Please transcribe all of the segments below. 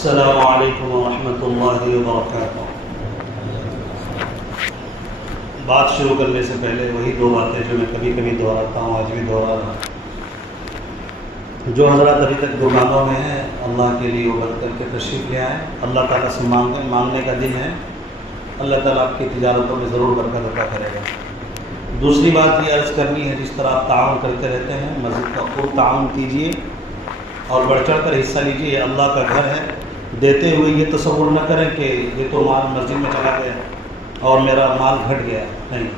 السلام علیکم ورحمۃ اللہ وبرکاتہ۔ بات شروع کرنے سے پہلے وہی دو باتیں جو میں کبھی کبھی دہراتا ہوں، آج بھی دہرا رہا ہوں۔ جو حضرات ابھی تک دکانوں میں ہیں، اللہ کے لیے وہ بند کر کے تشریف لے آئیں۔ اللہ تعالیٰ سے مانگنے کا دن ہے، اللہ تعالیٰ آپ کی تجارتوں میں ضرور برکت عطا کرے گا۔ دوسری بات یہ عرض کرنی ہے، جس طرح آپ تعاون کرتے رہتے ہیں، مسجد کا خوب تعاون کیجیے اور بڑھ چڑھ کر حصہ لیجیے۔ یہ اللہ کا گھر ہے، دیتے ہوئے یہ تصور نہ کریں کہ یہ تو مال مسجد میں چلا گیا اور میرا مال گھٹ گیا، نہیں۔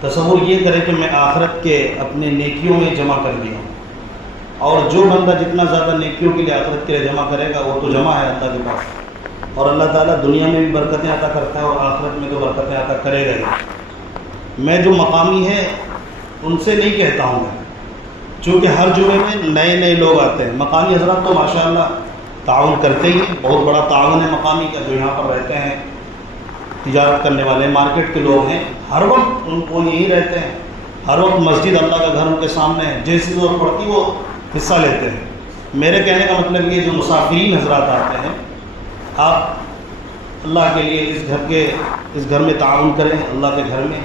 تصور یہ کریں کہ میں آخرت کے اپنے نیکیوں میں جمع کر دیا ہوں، اور جو بندہ جتنا زیادہ نیکیوں کے لیے آخرت کے لیے جمع کرے گا وہ تو جمع ہے اللہ کے پاس، اور اللہ تعالیٰ دنیا میں بھی برکتیں عطا کرتا ہے اور آخرت میں تو برکتیں عطا کرے گا ہی۔ میں جو مقامی ہے ان سے نہیں کہتا ہوں میں، چونکہ ہر جمعے میں نئے نئے لوگ آتے ہیں۔ مقامی حضرات تو ماشاءاللہ تعاون کرتے ہی ہیں، بہت بڑا تعاون ہے مقامی کا، جو یہاں پر رہتے ہیں، تجارت کرنے والے مارکیٹ کے لوگ ہیں، ہر وقت ان کو یہی رہتے ہیں، ہر وقت مسجد اللہ کا گھر ان کے سامنے ہے، جیسی ضرورت پڑتی وہ حصہ لیتے ہیں۔ میرے کہنے کا مطلب یہ جو مسافرین حضرات آتے ہیں، آپ اللہ کے لیے اس گھر میں تعاون کریں، اللہ کے گھر میں۔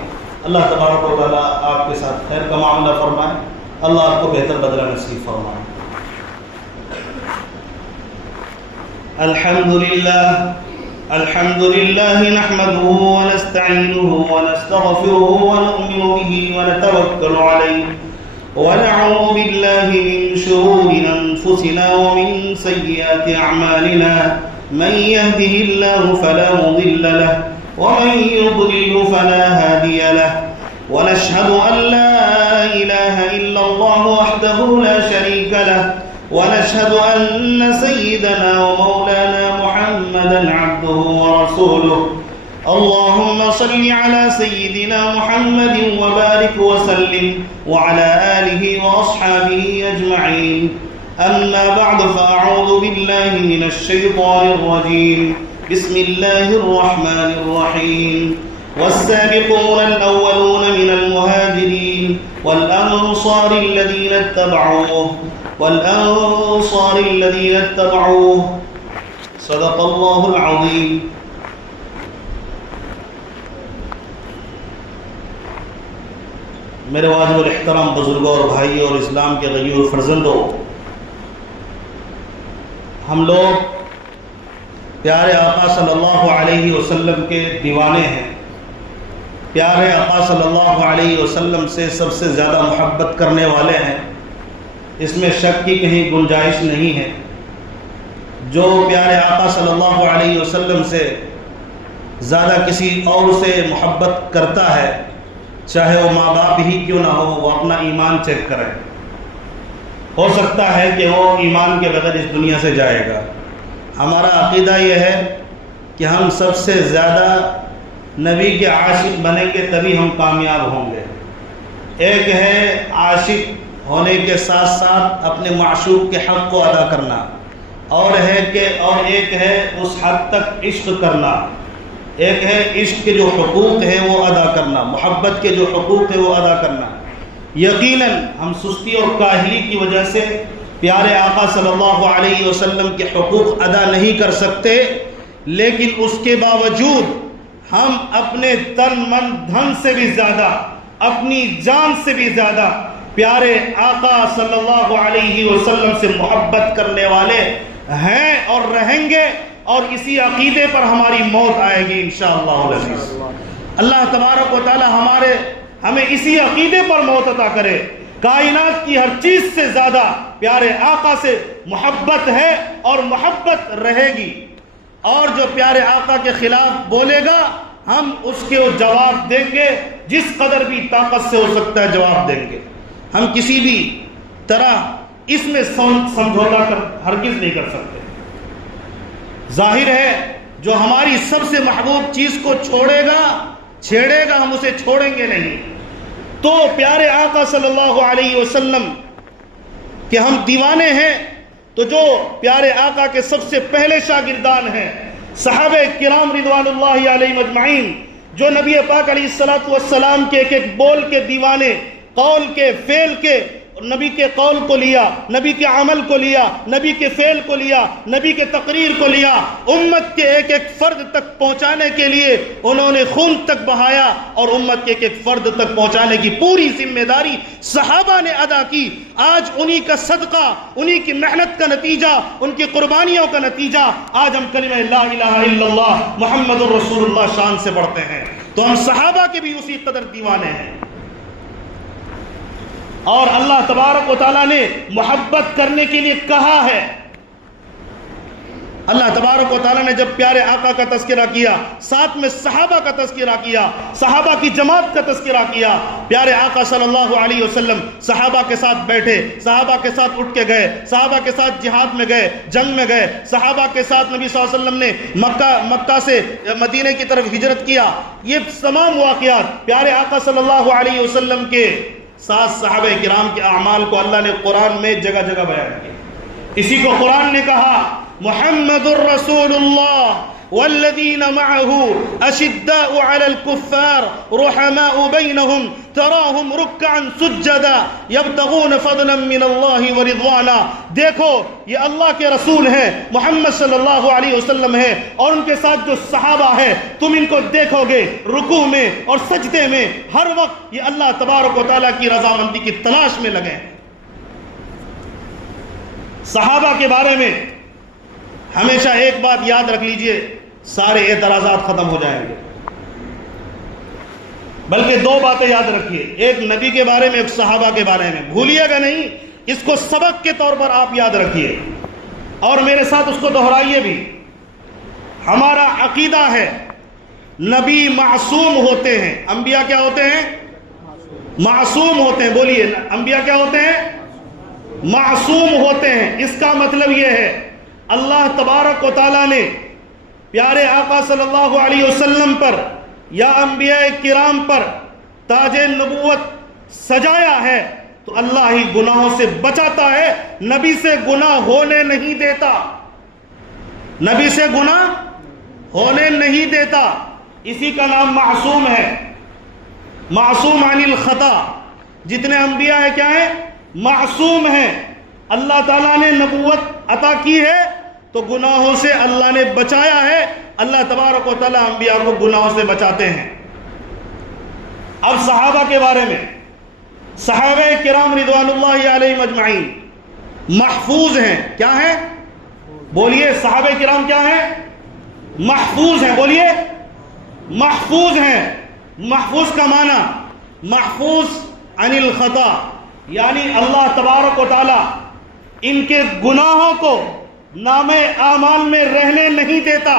اللہ تبارک و تعالیٰ آپ کے ساتھ خیر کا معاملہ فرمائے، اللہ آپ کو بہتر بدلہ نصیب فرمائے۔ الحمد للہ نحمده ونستعینه ونستغفره ونؤمن به ونتوکل علیہ ونعوذ باللہ من شرور انفسنا ومن سیئات اعمالنا، من يهده الله فلا مضل له ومن يضلل فلا هادي له، ونشهد أن لا إله إلا الله وحده لا شريك له، ونشهد أن سيدنا ومولانا محمدا عبده ورسوله، اللهم صل على سيدنا محمد وبارك وسلم وعلى آله وأصحابه أجمعين، أما بعد فأعوذ بالله من الشيطان الرجيم، بسم الله الرحمن الرحيم، والسابقون الأولون من المهاجرين والأنصار الذين اتبعوه صدق الله العظيم۔ میرے واجب الاحترام بزرگوں اور بھائیوں اور اسلام کے غیور فرزندوں، ہم لوگ پیارے آقا صلی اللہ علیہ وسلم کے دیوانے ہیں، پیارے آقا صلی اللہ علیہ وسلم سے سب سے زیادہ محبت کرنے والے ہیں، اس میں شک کی کہیں گنجائش نہیں ہے۔ جو پیارے آقا صلی اللہ علیہ وسلم سے زیادہ کسی اور سے محبت کرتا ہے، چاہے وہ ماں باپ ہی کیوں نہ ہو، وہ اپنا ایمان چیک کرے، ہو سکتا ہے کہ وہ ایمان کے بغیر اس دنیا سے جائے گا۔ ہمارا عقیدہ یہ ہے کہ ہم سب سے زیادہ نبی کے عاشق بنیں گے تبھی ہم کامیاب ہوں گے۔ ایک ہے عاشق ہونے کے ساتھ ساتھ اپنے معشوق کے حق کو ادا کرنا، اور ایک ہے اس حد تک عشق کرنا، ایک ہے عشق کے جو حقوق ہیں وہ ادا کرنا، محبت کے جو حقوق ہیں وہ ادا کرنا۔ یقیناً ہم سستی اور کاہلی کی وجہ سے پیارے آقا صلی اللہ علیہ وسلم کے حقوق ادا نہیں کر سکتے، لیکن اس کے باوجود ہم اپنے تن من دھن سے بھی زیادہ، اپنی جان سے بھی زیادہ پیارے آقا صلی اللہ علیہ وسلم سے محبت کرنے والے ہیں اور رہیں گے، اور اسی عقیدے پر ہماری موت آئے گی انشاءاللہ العزیز۔ اللہ تبارک و تعالی ہمیں اسی عقیدے پر موت عطا کرے۔ کائنات کی ہر چیز سے زیادہ پیارے آقا سے محبت ہے اور محبت رہے گی، اور جو پیارے آقا کے خلاف بولے گا ہم اس کے جواب دیں گے، جس قدر بھی طاقت سے ہو سکتا ہے جواب دیں گے۔ ہم کسی بھی طرح اس میں سمجھوتا ہرگز نہیں کر سکتے۔ ظاہر ہے جو ہماری سب سے محبوب چیز کو چھیڑے گا ہم اسے چھوڑیں گے نہیں۔ تو پیارے آقا صلی اللہ علیہ وسلم کہ ہم دیوانے ہیں، تو جو پیارے آقا کے سب سے پہلے شاگردان ہیں صحابہ کرام رضوان اللہ علیہم اجمعین، جو نبی پاک علیہ الصلوۃ والسلام کے ایک ایک بول کے دیوانے، قول کے، فعل کے، نبی کے قول کو لیا، نبی کے عمل کو لیا، نبی کے فعل کو لیا، نبی کے تقریر کو لیا، امت کے ایک ایک فرد تک پہنچانے کے لیے انہوں نے خون تک بہایا، اور امت کے ایک ایک فرد تک پہنچانے کی پوری ذمہ داری صحابہ نے ادا کی۔ آج انہی کا صدقہ، انہی کی محنت کا نتیجہ، ان کی قربانیوں کا نتیجہ آج ہم کلمہ لا الہ الا اللہ محمد الرسول اللہ شان سے پڑھتے ہیں۔ تو ہم صحابہ کے بھی اسی قدر دیوانے ہیں، اور اللہ تبارک و تعالیٰ نے محبت کرنے کے لیے کہا ہے۔ اللہ تبارک و تعالیٰ نے جب پیارے آقا کا تذکرہ کیا، ساتھ میں صحابہ کا تذکرہ کیا، صحابہ کی جماعت کا تذکرہ کیا۔ پیارے آقا صلی اللہ علیہ وسلم صحابہ کے ساتھ بیٹھے، صحابہ کے ساتھ اٹھ کے گئے، صحابہ کے ساتھ جہاد میں گئے، جنگ میں گئے، صحابہ کے ساتھ نبی صلی اللہ علیہ وسلم نے مکہ سے مدینہ کی طرف ہجرت کیا۔ یہ تمام واقعات پیارے آقا صلی اللہ علیہ وسلم کے ساتھ صحابہ کرام کے اعمال کو اللہ نے قرآن میں جگہ جگہ بیان کیا۔ اسی کو قرآن نے کہا محمد الرسول اللہ والذین معه اشداء علی الكفار رحماء بینہم تراہم رکعا سجدا یبتغون فضلا من اللہ ورضوانا۔ دیکھو یہ اللہ کے رسول ہیں، محمد صلی اللہ علیہ وسلم ہیں، اور ان کے ساتھ جو صحابہ ہیں تم ان کو دیکھو گے رکوع میں اور سجدے میں ہر وقت یہ اللہ تبارک و تعالیٰ کی رضامندی کی تلاش میں لگے۔ صحابہ کے بارے میں ہمیشہ ایک بات یاد رکھ لیجئے، سارے اعتراضات ختم ہو جائیں گے، بلکہ دو باتیں یاد رکھیے، ایک نبی کے بارے میں، ایک صحابہ کے بارے میں، بھولیے گا نہیں، اس کو سبق کے طور پر آپ یاد رکھیے اور میرے ساتھ اس کو دہرائیے بھی۔ ہمارا عقیدہ ہے نبی معصوم ہوتے ہیں، انبیاء کیا ہوتے ہیں؟ معصوم ہوتے ہیں۔ بولیے، انبیاء کیا ہوتے ہیں؟ معصوم ہوتے ہیں۔ اس کا مطلب یہ ہے اللہ تبارک و تعالیٰ نے پیارے آقا صلی اللہ علیہ وسلم پر یا انبیاء کرام پر تاج نبوت سجایا ہے تو اللہ ہی گناہوں سے بچاتا ہے، نبی سے گناہ ہونے نہیں دیتا، نبی سے گناہ ہونے نہیں دیتا۔ اسی کا نام معصوم ہے، معصوم عن الخطا۔ جتنے انبیاء ہیں کیا ہیں؟ معصوم ہیں۔ اللہ تعالیٰ نے نبوت عطا کی ہے تو گناہوں سے اللہ نے بچایا ہے۔ اللہ تبارک و تعالیٰ انبیاء کو گناہوں سے بچاتے ہیں۔ اب صحابہ کے بارے میں، صحابہ کرام رضوان اللہ علیہم اجمعین محفوظ ہیں۔ کیا ہیں؟ بولیے، صحابہ کرام کیا ہیں؟ محفوظ ہیں۔ بولیے، محفوظ ہیں۔ محفوظ کا معنی محفوظ عن الخطا، یعنی اللہ تبارک و تعالی ان کے گناہوں کو نامہ اعمال میں رہنے نہیں دیتا۔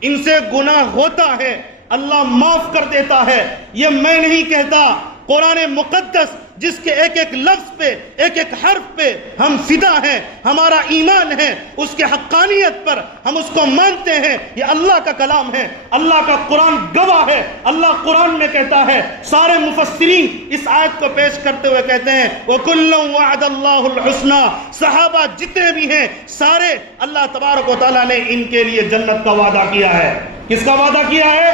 ان سے گناہ ہوتا ہے، اللہ معاف کر دیتا ہے۔ یہ میں نہیں کہتا، قرآن مقدس جس کے ایک ایک لفظ پہ، ایک ایک حرف پہ ہم فدا ہیں، ہمارا ایمان ہے اس کے حقانیت پر، ہم اس کو مانتے ہیں، یہ اللہ کا کلام ہے، اللہ کا قرآن گواہ ہے۔ اللہ قرآن میں کہتا ہے، سارے مفسرین اس آیت کو پیش کرتے ہوئے کہتے ہیں وَكُلًّا وَعَدَ اللَّهُ الْحُسْنَى، صحابہ جتنے بھی ہیں سارے اللہ تبارک و تعالیٰ نے ان کے لیے جنت کا وعدہ کیا ہے۔ کس کا وعدہ کیا ہے؟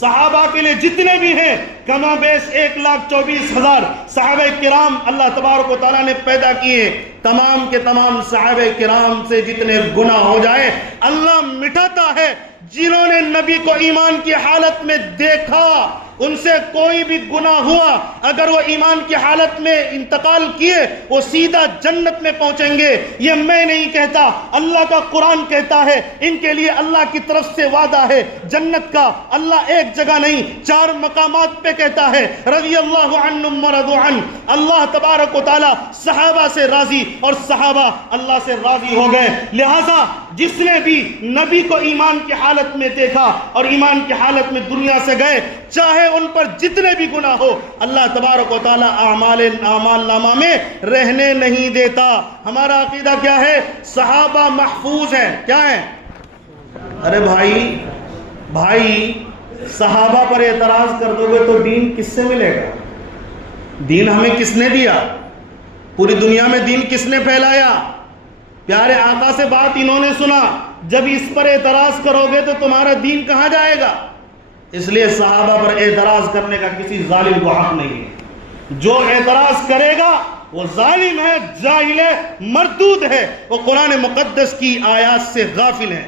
صحابہ کے لیے جتنے بھی ہیں، کما بیش 1,24,000 صحابہ کرام اللہ تبارک و تعالیٰ نے پیدا کیے۔ تمام کے تمام صحابہ کرام سے جتنے گناہ ہو جائے اللہ مٹاتا ہے۔ جنہوں نے نبی کو ایمان کی حالت میں دیکھا، ان سے کوئی بھی گناہ ہوا، اگر وہ ایمان کی حالت میں انتقال کیے وہ سیدھا جنت میں پہنچیں گے۔ یہ میں نہیں کہتا، اللہ کا قرآن کہتا ہے ان کے لیے اللہ کی طرف سے وعدہ ہے جنت کا۔ اللہ ایک جگہ نہیں 4 مقامات پہ کہتا ہے رضی اللہ عنہم ورضوا عنہ۔ اللہ تبارک و تعالی صحابہ سے راضی اور صحابہ اللہ سے راضی ہو گئے۔ لہذا جس نے بھی نبی کو ایمان کی حالت میں دیکھا اور ایمان کی حالت میں دنیا سے گئے، چاہے ان پر جتنے بھی گناہ ہو، اللہ تبارک و تعالی اعمال نامہ میں رہنے نہیں دیتا۔ ہمارا عقیدہ کیا ہے؟ صحابہ محفوظ ہیں۔ کیا ہیں؟ ارے بھائی صحابہ پر اعتراض کر دو گے تو دین کس سے ملے گا؟ دین ہمیں کس نے دیا؟ پوری دنیا میں دین کس نے پھیلایا؟ پیارے آقا سے بات انہوں نے سنا، جب اس پر اعتراض کرو گے تو تمہارا دین کہاں جائے گا؟ اس لیے صحابہ پر اعتراض کرنے کا کسی ظالم کو حق نہیں ہے۔ جو اعتراض کرے گا وہ ظالم ہے، جاہل ہے، مردود ہے، وہ قرآن مقدس کی آیات سے غافل ہیں۔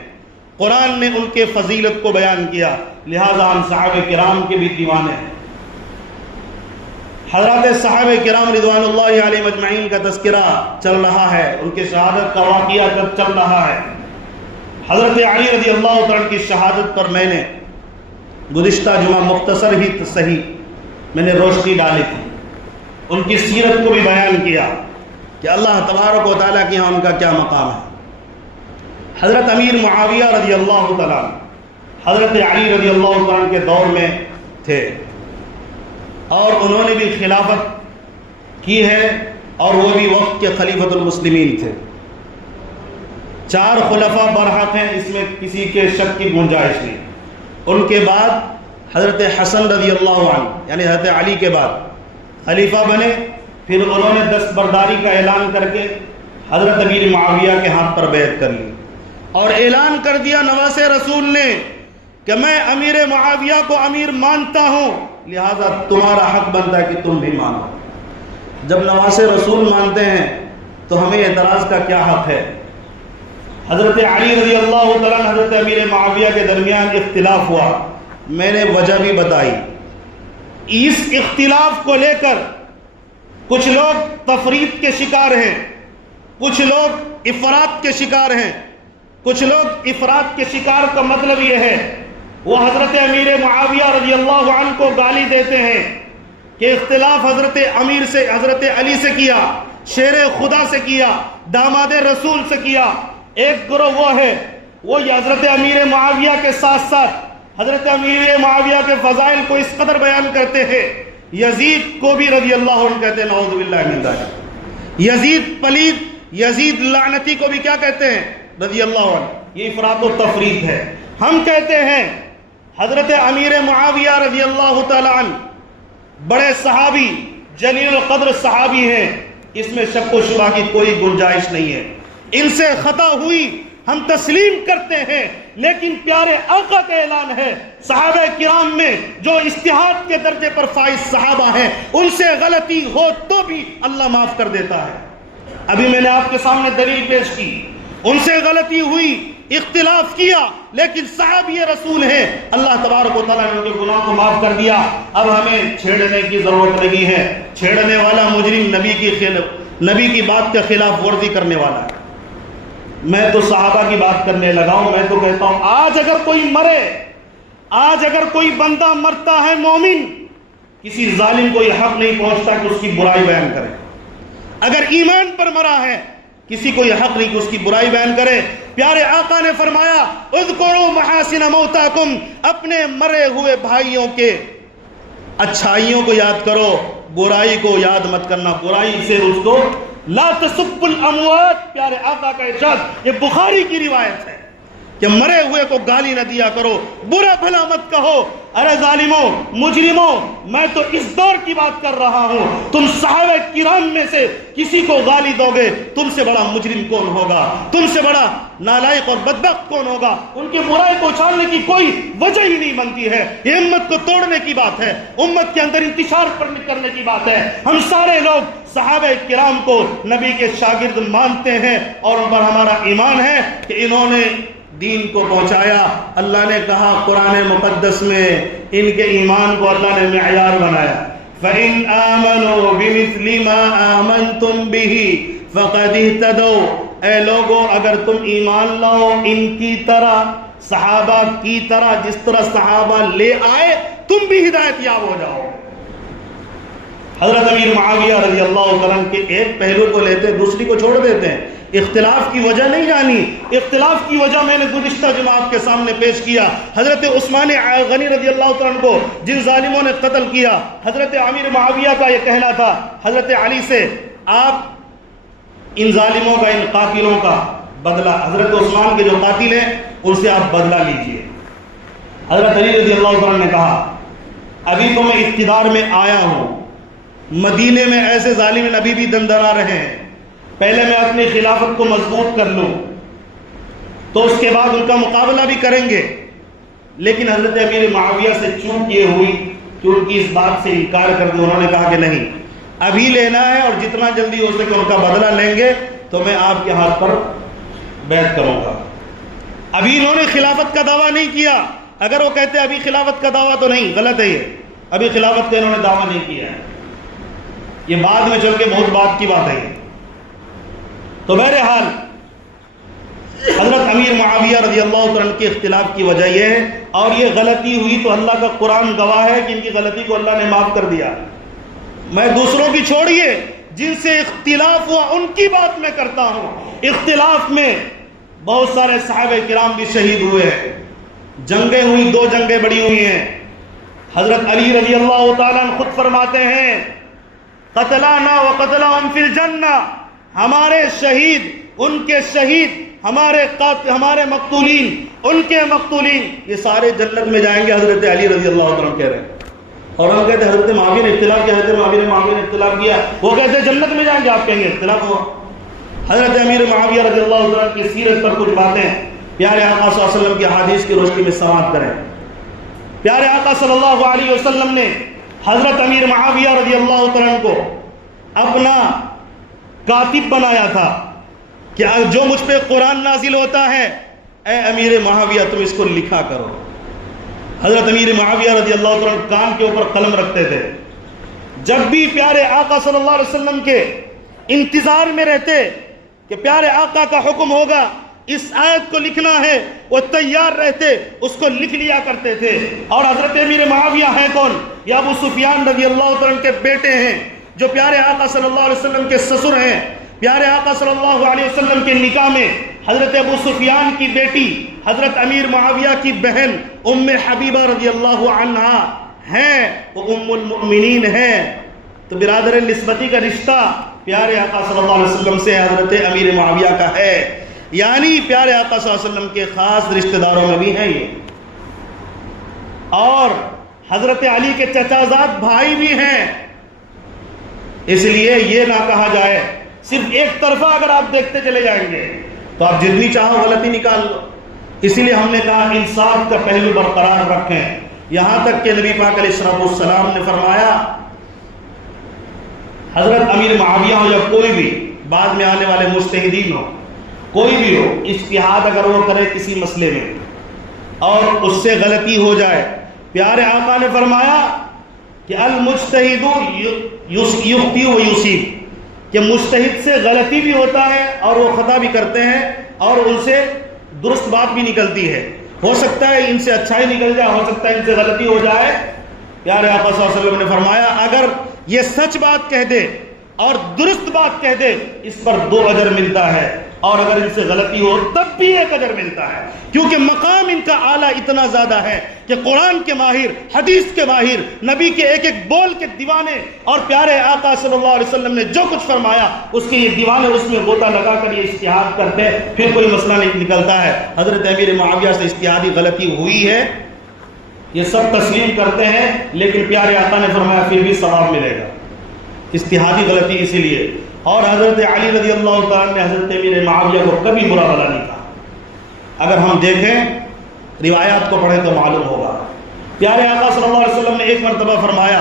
قرآن نے ان کے فضیلت کو بیان کیا، لہذا ہم صحابہ کرام کے بھی دیوانے ہیں۔ حضرات صحابہ کرام رضوان اللہ علیہ مجمعین کا تذکرہ چل رہا ہے، ان کے شہادت کا واقعہ چل رہا ہے۔ حضرت علی رضی اللہ تعالیٰ کی شہادت پر میں نے گزشتہ جمعہ مختصر ہی صحیح میں نے روشنی ڈالی تھی، ان کی سیرت کو بھی بیان کیا کہ اللہ تبارک و تعالیٰ کے یہاں ان کا کیا مقام ہے۔ حضرت امیر معاویہ رضی اللہ تعالیٰ حضرت علی رضی اللہ تعالیٰ کے دور میں تھے، اور انہوں نے بھی خلافت کی ہے، اور وہ بھی وقت کے خلیفۃ المسلمین تھے۔ 4 خلفاء برحق ہیں، اس میں کسی کے شک کی گنجائش نہیں۔ ان کے بعد حضرت حسن رضی اللہ عنہ یعنی حضرت علی کے بعد خلیفہ بنے، پھر انہوں نے دستبرداری کا اعلان کر کے حضرت امیر معاویہ کے ہاتھ پر بیعت کر لی، اور اعلان کر دیا نواسے رسول نے کہ میں امیر معاویہ کو امیر مانتا ہوں، لہذا تمہارا حق بنتا ہے کہ تم بھی مانو۔ جب نواسے رسول مانتے ہیں تو ہمیں اعتراض کا کیا حق ہے؟ حضرت علی رضی اللہ تعالیٰ حضرت امیر معاویہ کے درمیان اختلاف ہوا، میں نے وجہ بھی بتائی۔ اس اختلاف کو لے کر کچھ لوگ تفریط کے شکار ہیں، کچھ لوگ افراط کے شکار ہیں۔ کچھ لوگ افراط کے شکار کا مطلب یہ ہے، وہ حضرت امیر معاویہ رضی اللہ عنہ کو گالی دیتے ہیں کہ اختلاف حضرت امیر سے حضرت علی سے کیا، شیر خدا سے کیا، داماد رسول سے کیا۔ ایک گروہ وہ ہے، وہ حضرت امیر معاویہ کے ساتھ ساتھ حضرت امیر معاویہ کے فضائل کو اس قدر بیان کرتے ہیں، یزید کو بھی رضی اللہ عنہ کہتے ہیں، نعوذ باللہ من ذلک۔ یزید پلید، یزید لعنتی کو بھی کیا کہتے ہیں؟ رضی اللہ عنہ۔ یہ افراط و تفریط ہے۔ ہم کہتے ہیں حضرت امیر معاویہ رضی اللہ تعالی عنہ بڑے صحابی، جلیل القدر صحابی ہیں، اس میں شک و شبہ کی کوئی گنجائش نہیں ہے۔ ان سے خطا ہوئی ہم تسلیم کرتے ہیں، لیکن پیارے آقا کا اعلان ہے، صحابہ کرام میں جو اجتہاد کے درجے پر فائز صحابہ ہیں، ان سے غلطی ہو تو بھی اللہ معاف کر دیتا ہے۔ ابھی میں نے آپ کے سامنے دلیل پیش کی، ان سے غلطی ہوئی، اختلاف کیا، لیکن صحابی رسول ہیں، اللہ تبارک و تعالیٰ نے ان کے گناہ کو معاف کر دیا۔ اب ہمیں چھیڑنے کی ضرورت نہیں ہے۔ چھیڑنے والا مجرم نبی کی بات کے خلاف ورزی کرنے والا ہے۔ میں تو صحابہ کی بات کرنے لگا ہوں، میں تو کہتا ہوں آج اگر کوئی مرے، آج اگر کوئی بندہ مرتا ہے مومن، کسی ظالم کو یہ حق نہیں پہنچتا کہ اس کی برائی بیان کرے۔ اگر ایمان پر مرا ہے، کسی کو یہ حق نہیں کہ اس کی برائی بیان کرے۔ پیارے آقا نے فرمایا اذکروا محاسن موتاکم، اپنے مرے ہوئے بھائیوں کے اچھائیوں کو یاد کرو، برائی کو یاد مت کرنا، برائی سے اس کو لا تسبوا الاموات، پیارے آقا کا ارشاد، یہ بخاری کی روایت ہے کہ مرے ہوئے کو گالی نہ دیا کرو، برا بھلا مت کہو۔ ارے ظالموں، مجرموں، میں تو اس دور کی بات کر رہا ہوں، تم صحابہ کرام میں سے کسی کو گالی دو گے، تم سے بڑا مجرم کون ہوگا؟ تم سے بڑا نالائق اور بدبخت کون ہوگا؟ ان کی برائی کو اچھالنے کی کوئی وجہ ہی نہیں بنتی ہے۔ یہ امت کو توڑنے کی بات ہے، امت کے اندر انتشار کرنے کی بات ہے۔ ہم سارے لوگ صحابہ کرام کو نبی کے شاگرد مانتے ہیں، اور ان پر ہمارا ایمان ہے کہ انہوں نے دین کو پہنچایا۔ اللہ نے کہا قرآن مقدس میں ان کے ایمان کو اللہ نے معیار بنایا، فَإِنْ آمَنُوا بِمِثْلِ مَا آمَنْتُمْ بِهِ فَقَدِ اهْتَدَوْا، اے لوگو اگر تم ایمان لاؤ ان کی طرح، صحابہ کی طرح، جس طرح صحابہ لے آئے، تم بھی ہدایت یاب ہو جاؤ۔ حضرت امیر معاویہ رضی اللہ عنہ کے ایک پہلو کو لیتے ہیں، دوسری کو چھوڑ دیتے ہیں۔ اختلاف کی وجہ نہیں جانی، اختلاف کی وجہ میں نے گزشتہ جمعہ آپ کے سامنے پیش کیا۔ حضرت عثمان غنی رضی اللہ عنہ کو جن ظالموں نے قتل کیا، حضرت امیر معاویہ کا یہ کہنا تھا حضرت علی سے، آپ ان ظالموں کا، ان قاتلوں کا بدلہ، حضرت عثمان کے جو قاتل ہیں ان سے آپ بدلہ لیجئے۔ حضرت علی رضی اللہ عنہ نے کہا ابھی تو میں اقتدار میں آیا ہوں، مدینے میں ایسے ظالم ابھی بھی دندنا رہے ہیں، پہلے میں اپنی خلافت کو مضبوط کر لوں تو اس کے بعد ان کا مقابلہ بھی کریں گے۔ لیکن حضرت امیر معاویہ سے چوک یہ ہوئی کہ ان کی اس بات سے انکار کر دیا، انہوں نے کہا کہ نہیں، ابھی لینا ہے اور جتنا جلدی ہو سکے ان کا بدلہ لیں گے تو میں آپ کے ہاتھ پر بیعت کروں گا۔ ابھی انہوں نے خلافت کا دعویٰ نہیں کیا، اگر وہ کہتے ابھی خلافت کا دعویٰ تو نہیں، غلط ہے، یہ ابھی خلافت کا انہوں نے دعویٰ نہیں کیا ہے، یہ بعد میں چل کے بہت بات کی بات ہے۔ تو بہرحال حضرت امیر معاویہ رضی اللہ عنہ کے اختلاف کی وجہ یہ ہے، اور یہ غلطی ہوئی تو اللہ کا قرآن گواہ ہے کہ ان کی غلطی کو اللہ نے معاف کر دیا۔ میں دوسروں کی چھوڑیے، جن سے اختلاف ہوا ان کی بات میں کرتا ہوں۔ اختلاف میں بہت سارے صحابہ کرام بھی شہید ہوئے ہیں، جنگیں ہوئی، 2 جنگیں بڑی ہوئی ہیں۔ حضرت علی رضی اللہ تعالیٰ عنہ خود فرماتے ہیں قتلانا وقتلہم فی الجنہ، ہمارے شہید ان کے شہید، ہمارے مقتولین ان کے مقتولین، یہ سارے جنت میں جائیں گے، حضرت علی رضی اللہ عنہ کہہ رہے ہیں۔ اور ہم کہتے ہیں حضرت معاویہ نے اختلاف کیا، حضرت معاویہ نے اختلاف کیا، وہ کہتے ہیں جنت میں جائیں گے، آپ کہیں گے اختلاف ہوا۔ حضرت امیر معاویہ رضی اللہ عنہ کی سیرت پر کچھ باتیں پیارے آقا صلی اللہ علیہ وسلم کی احادیث کی روشنی میں سماعت کریں۔ پیارے آقا صلی اللہ علیہ وسلم نے حضرت امیر معاویہ رضی اللہ عنہ کو اپنا کاتب بنایا تھا کہ جو مجھ پہ قرآن نازل ہوتا ہے، اے امیر معاویہ تم اس کو لکھا کرو۔ حضرت امیر معاویہ رضی اللہ عنہ کان کے اوپر قلم رکھتے تھے، جب بھی پیارے آقا صلی اللہ علیہ وسلم کے انتظار میں رہتے کہ پیارے آقا کا حکم ہوگا اس آیت کو لکھنا ہے، وہ تیار رہتے، اس کو لکھ لیا کرتے تھے۔ اور حضرت امیر معاویہ ہیں کون؟ یہ ابو سفیان رضی اللہ عنہ کے بیٹے ہیں، جو پیارے آقا صلی اللہ علیہ وسلم کے سسر ہیں۔ پیارے آقا صلی اللہ علیہ وسلم کے نکاح میں حضرت ابو سفیان کی بیٹی حضرت امیر معاویہ کی بہن ام حبیبہ رضی اللہ عنہا ہیں، وہ ام المؤمنین ہیں۔ تو برادر نسبتی کا رشتہ پیارے آقا صلی اللہ علیہ وسلم سے حضرت امیر معاویہ کا ہے، یعنی پیارے آقا صلی اللہ علیہ وسلم کے خاص رشتہ داروں میں بھی ہیں یہ، اور حضرت علی کے چچا زاد بھائی بھی ہیں۔ اس لیے یہ نہ کہا جائے صرف ایک طرفہ اگر آپ دیکھتے چلے جائیں گے تو آپ جتنی چاہو غلطی نکال لو۔ اسی لیے ہم نے کہا انصاف کا پہلو برقرار رکھیں، یہاں تک کہ نبی پاک علیہ السلام نے فرمایا حضرت امیر معاویہ ہو یا کوئی بھی بعد میں آنے والے مجتہدین ہو، کوئی بھی ہو، اجتہاد اگر وہ کرے کسی مسئلے میں اور اس سے غلطی ہو جائے، پیارے آقا نے فرمایا کہ المجتہد یخطئ و یصیب، کہ مجتہد سے غلطی بھی ہوتا ہے اور وہ خطا بھی کرتے ہیں اور ان سے درست بات بھی نکلتی ہے، ہو سکتا ہے ان سے اچھائی نکل جائے، ہو سکتا ہے ان سے غلطی ہو جائے۔ پیارے آقا صلی اللہ علیہ وسلم نے فرمایا اگر یہ سچ بات کہہ دے اور درست بات کہہ دے اس پر 2 اجر ملتا ہے، اور اگر ان سے غلطی ہو تب بھی 1 اجر ملتا ہے، کیونکہ مقام ان کا اعلیٰ اتنا زیادہ ہے کہ قرآن کے ماہر، حدیث کے ماہر، نبی کے ایک ایک بول کے دیوانے، اور پیارے آقا صلی اللہ علیہ وسلم نے جو کچھ فرمایا اس کے یہ دیوانے اس میں غوطہ لگا کر یہ اجتہاد کرتے ہیں، پھر کوئی مسئلہ نہیں نکلتا ہے۔ حضرت امیر معاویہ سے اجتہادی غلطی ہوئی ہے، یہ سب تسلیم کرتے ہیں، لیکن پیارے آقا نے فرمایا پھر بھی ثواب ملے گا، اجتہادی غلطی اسی لیے۔ اور حضرت علی رضی اللہ تعالیٰ نے حضرت امیر معاویہ کو کبھی برا بھلا نہیں کہا، اگر ہم دیکھیں روایات کو پڑھیں تو معلوم ہوگا۔ پیارے آقا صلی اللہ علیہ وسلم نے ایک مرتبہ فرمایا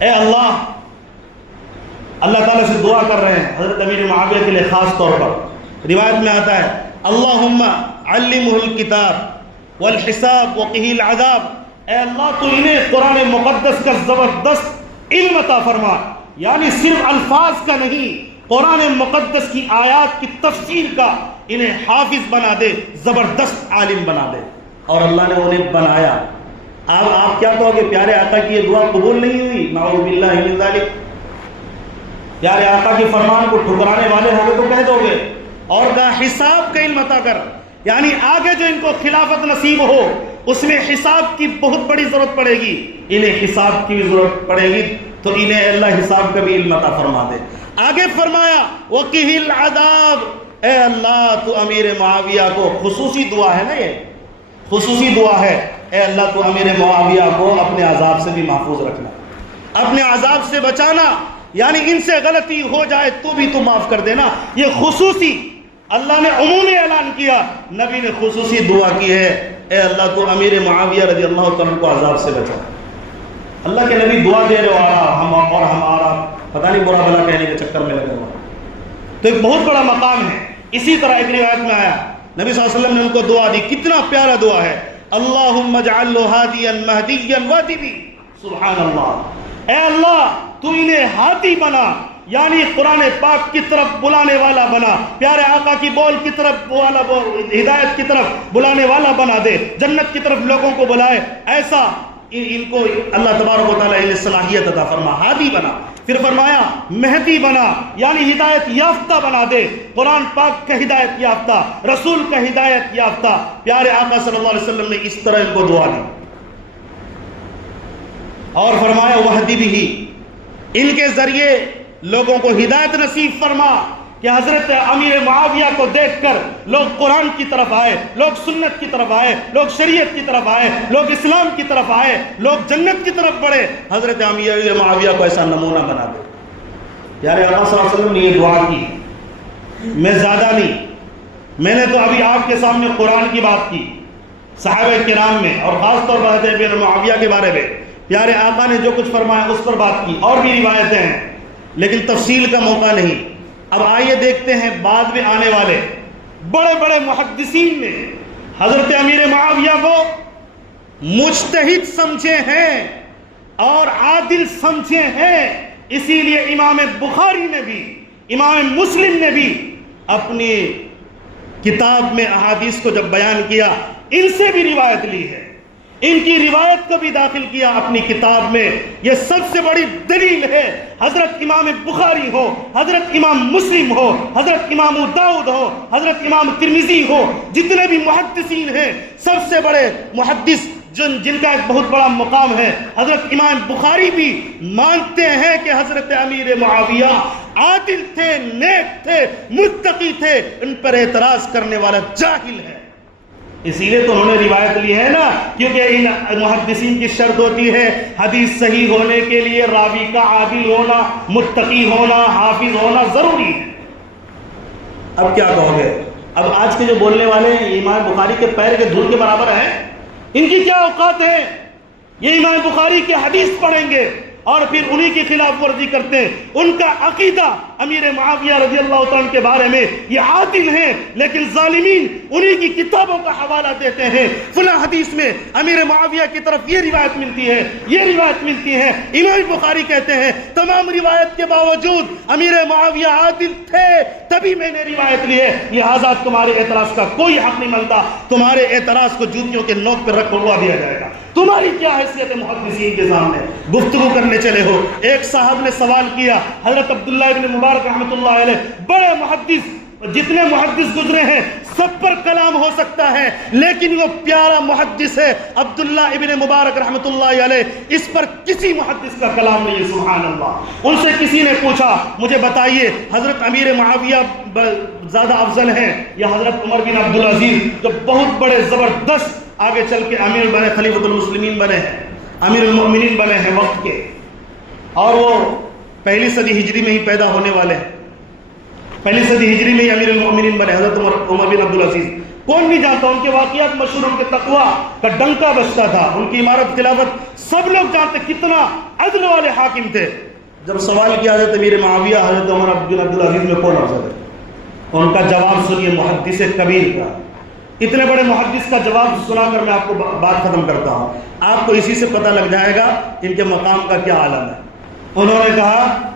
اے اللہ تعالیٰ سے دعا کر رہے ہیں حضرت امیر معاویہ کے لیے خاص طور پر، روایت میں آتا ہے اللہم علمہ الکتاب والحساب وقہ العذاب، اے اللہ تو انہیں قرآن مقدس کا زبردست علم عطا فرما، یعنی صرف الفاظ کا نہیں، قرآن مقدس کی آیات کی تفسیر کا انہیں حافظ بنا دے، زبردست عالم بنا دے۔ اور اللہ نے انہیں بنایا۔ اب آپ کیا کہو گے پیارے آقا کی یہ دعا قبول نہیں ہوئی؟ نعوذ باللہ من ذالک، پیارے آقا کے فرمان کو ٹھکرانے والے ہو گے تو کہہ دو گے۔ اور کہا حساب کا علم عطا کر، یعنی آگے جو ان کو خلافت نصیب ہو اس میں حساب کی بہت بڑی ضرورت پڑے گی، انہیں حساب کی بھی ضرورت پڑے گی، تو انہیں اللہ حساب کا بھی علم عطا فرما دے۔ آگے فرمایا وقہ العذاب، اے اللہ تو امیر معاویہ کو، خصوصی دعا ہے نا، یہ خصوصی دعا ہے، اے اللہ تو امیر معاویہ کو اپنے عذاب سے بھی محفوظ رکھنا، اپنے عذاب سے بچانا، یعنی ان سے غلطی ہو جائے تو بھی تو معاف کر دینا۔ یہ خصوصی اللہ نے عمومی اعلان کیا، نبی نے خصوصی دعا کی ہے اے اللہ تو امیر معاویہ رضی اللہ عنہ کو عذاب سے بچا۔ اللہ کے نبی دعا دے رہے ہم آ رہا پتہ نہیں برا بلا کہنے کے چکر میں لگے ہوا. تو ایک بہت بڑا مقام ہے. اسی طرح ایک روایت میں آیا نبی صلی اللہ علیہ وسلم نے ان کو دعا دی. کتنا پیارا دعا ہے. اللہم اجعلہ ہادیا مہدیا واہدی. سبحان اللہ. اے اللہ تو انہیں ہادی بنا، یعنی قرآن پاک کی طرف بلانے والا بنا، پیارے آقا کی بول کی طرف ہدایت کی طرف بلانے والا بنا دے، جنت کی طرف لوگوں کو بلائے. ایسا ان کو اللہ تبارک و تعالیٰ انہیں صلاحیت عطا فرما. ہادی بنا، پھر فرمایا مہدی بنا، یعنی ہدایت یافتہ بنا دے. قرآن پاک کا ہدایت یافتہ، رسول کا ہدایت یافتہ. پیارے آقا صلی اللہ علیہ وسلم نے اس طرح ان کو دعا دی اور فرمایا وہدی بھی، ان کے ذریعے لوگوں کو ہدایت نصیب فرما. کہ حضرت امیر معاویہ کو دیکھ کر لوگ قرآن کی طرف آئے، لوگ سنت کی طرف آئے، لوگ شریعت کی طرف آئے، لوگ اسلام کی طرف آئے، لوگ جنت کی طرف بڑھے. حضرت امیر معاویہ کو ایسا نمونہ بنا دے. پیارے آقا صلی اللہ علیہ وسلم نے یہ دعا کی. میں زیادہ نہیں، میں نے تو ابھی آپ کے سامنے قرآن کی بات کی، صحابہ کرام میں اور خاص طور پر حضرت امیر معاویہ کے بارے میں پیارے آقا نے جو کچھ فرمایا اس پر بات کی. اور بھی روایتیں ہیں لیکن تفصیل کا موقع نہیں. اب آئیے دیکھتے ہیں بعد میں آنے والے بڑے بڑے محدثین نے حضرت امیر معاویہ کو مجتہد سمجھے ہیں اور عادل سمجھے ہیں. اسی لیے امام بخاری نے بھی، امام مسلم نے بھی اپنی کتاب میں احادیث کو جب بیان کیا ان سے بھی روایت لی ہے، ان کی روایت کو بھی داخل کیا اپنی کتاب میں. یہ سب سے بڑی دلیل ہے. حضرت امام بخاری ہو، حضرت امام مسلم ہو، حضرت امام داؤد ہو، حضرت امام ترمذی ہو، جتنے بھی محدثین ہیں سب سے بڑے محدث جن کا ایک بہت بڑا مقام ہے، حضرت امام بخاری بھی مانتے ہیں کہ حضرت امیر معاویہ عادل تھے، نیک تھے، متقی تھے. ان پر اعتراض کرنے والا جاہل ہے. اسی لیے تو انہوں نے روایت لی ہے نا، کیونکہ ان محدثین کی شرط ہوتی ہے حدیث صحیح ہونے کے لیے راوی کا عادل ہونا، متقی ہونا، حافظ ہونا ضروری ہے. اب کیا کہو گے؟ اب آج کے جو بولنے والے ہیں امام بخاری کے پیر کے دھول کے برابر ہیں. ان کی کیا اوقات ہے؟ یہ امام بخاری کی حدیث پڑھیں گے اور پھر انہی کی خلاف ورزی کرتے ہیں. ان کا عقیدہ امیر معاویہ رضی اللہ عنہ کے بارے میں یہ عادل ہیں، لیکن ظالمین انہی کی کتابوں کا حوالہ دیتے ہیں. فلاں حدیث میں امیر معاویہ کی طرف یہ روایت ملتی ہے، یہ روایت ملتی ہے. امام بخاری کہتے ہیں تمام روایت کے باوجود امیر معاویہ عادل تھے تبھی میں نے روایت لی ہے، لہذا تمہارے اعتراض کا کوئی حق نہیں بنتا. تمہارے اعتراض کو جوتیوں کے نوک پر رکھ اڑوا دیا جائے گا. تمہاری کیا حیثیت ہے محدثین کے سامنے؟ گفتگو کرنے چلے ہو. ایک صاحب نے سوال کیا حضرت عبداللہ ابن مبارک رحمۃ اللہ علیہ، بڑے محدث، جتنے محدث گزرے ہیں سب پر کلام ہو سکتا ہے، لیکن وہ پیارا محدث ہے عبداللہ ابن مبارک رحمۃ اللہ علیہ، اس پر کسی محدث کا کلام نہیں ہے. سبحان اللہ. ان سے کسی نے پوچھا مجھے بتائیے حضرت امیر معاویہ زیادہ افضل ہیں یا حضرت عمر بن عبدالعزیز جو بہت بڑے زبردست آگے چل کے امیر بنے، خلیفۃ المسلمین بنے ہیں، امیر المؤمنین بنے ہیں وقت کے، اور وہ پہلی صدی ہجری میں ہی پیدا ہونے والے ہیں. پہلی صدی ہجری میں ہی امیر المؤمنین بنے حضرت عمر بن عبدالعزیز. کون نہیں جانتا ان کے واقعات مشہور، ان کے تقویٰ کا ڈنکا بجتا تھا، ان کی عمارت خلافت سب لوگ جانتے کتنا عدل والے حاکم تھے. جب سوال کیا حضرت امیر معاویہ حضرت عمر بن عبدالعزیز میں کون افضل ہے، ان کا جواب سنیے محدث کبیر کا. اتنے بڑے محدث کا جواب سنا کر میں آپ کو بات ختم کرتا ہوں. آپ کو اسی سے پتہ لگ جائے گا ان کے مقام کا کیا عالم ہے. انہوں نے کہا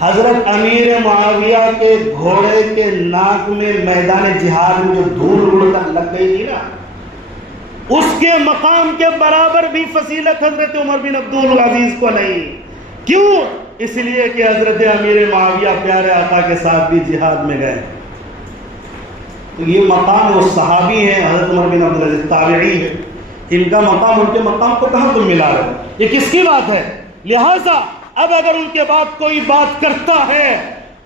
حضرت امیر معاویہ کے گھوڑے کے ناک میں میدان جہاد میں جو دھول اڑ کر لگ گئی تھی نا، اس کے مقام کے برابر بھی فضیلت حضرت عمر بن عبدالعزیز کو نہیں. کیوں؟ اس لیے کہ حضرت امیر معاویہ پیارے آقا کے ساتھ بھی جہاد میں گئے. تو یہ مقام وہ صحابی ہیں، حضرت عمر بن عبدالعزیز تابعی ہے، ان کا مقام ان کے مقام کو کہاں تم ملا رہے؟ یہ کس کی بات ہے؟ لہٰذا اب اگر ان کے بعد کوئی بات کرتا ہے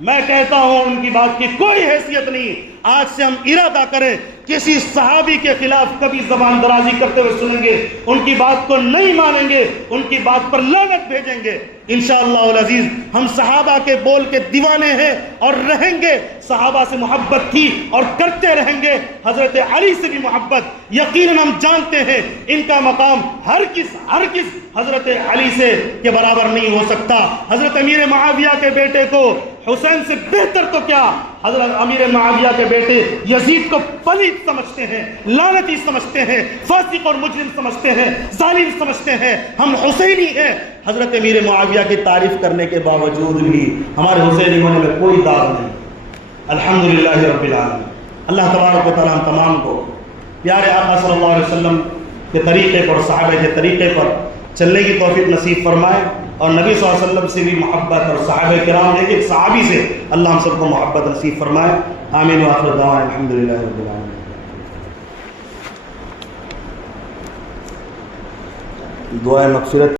میں کہتا ہوں ان کی بات کی کوئی حیثیت نہیں. آج سے ہم ارادہ کریں کسی صحابی کے خلاف کبھی زبان درازی کرتے ہوئے سنیں گے, ان کی بات کو نہیں مانیں گے, ان کی بات پر لعنت بھیجیں گے. انشاءاللہ العزیز ہم صحابہ کے بول کے دیوانے ہیں اور رہیں گے. صحابہ سے محبت تھی اور کرتے رہیں گے. حضرت علی سے بھی محبت, یقیناً ہم جانتے ہیں ان کا مقام ہرگز حضرت علی سے کے برابر نہیں ہو سکتا. حضرت امیر معاویہ کے بیٹے کو حسین سے بہتر تو کیا, حضرت امیر معاویہ کے بیٹے یزید کو پلید سمجھتے ہیں, لعنتی سمجھتے ہیں, فاسق اور مجرم سمجھتے ہیں, ظالم سمجھتے ہیں. ہم حسینی ہیں. حضرت امیر معاویہ کی تعریف کرنے کے باوجود بھی ہمارے حسینی ہونے میں کوئی داغ نہیں. الحمدللہ رب العالمین. اللہ تبارک و تعالی ہم تمام کو پیارے آقا صلی اللہ علیہ وسلم کے طریقے پر, صحابہ کے طریقے پر چلنے کی توفیق نصیب فرمائے, اور نبی صلی اللہ علیہ وسلم سے بھی محبت, اور صحابہ کرام ایک صحابی سے اللہ ہم سب کو محبت نصیب فرمائے. آمین و آخر دعوانا الحمدللہ رب العالمین. دعائے مغفرت